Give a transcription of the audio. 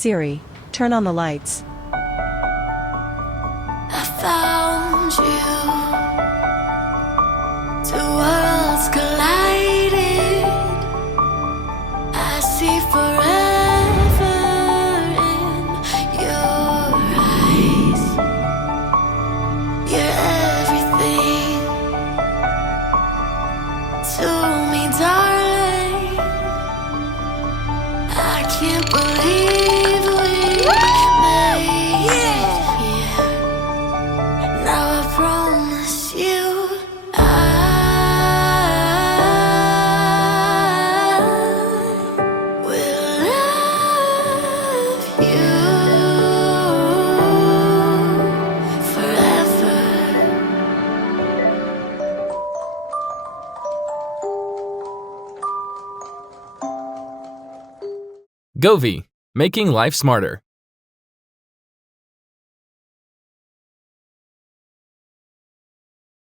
Siri, turn on the lights. I found you. Two worlds collided. I see forever in your eyes. You're everything to me, darling. I can't believe we made it here. Now I promise you will love you forever. Govee, making life smarter.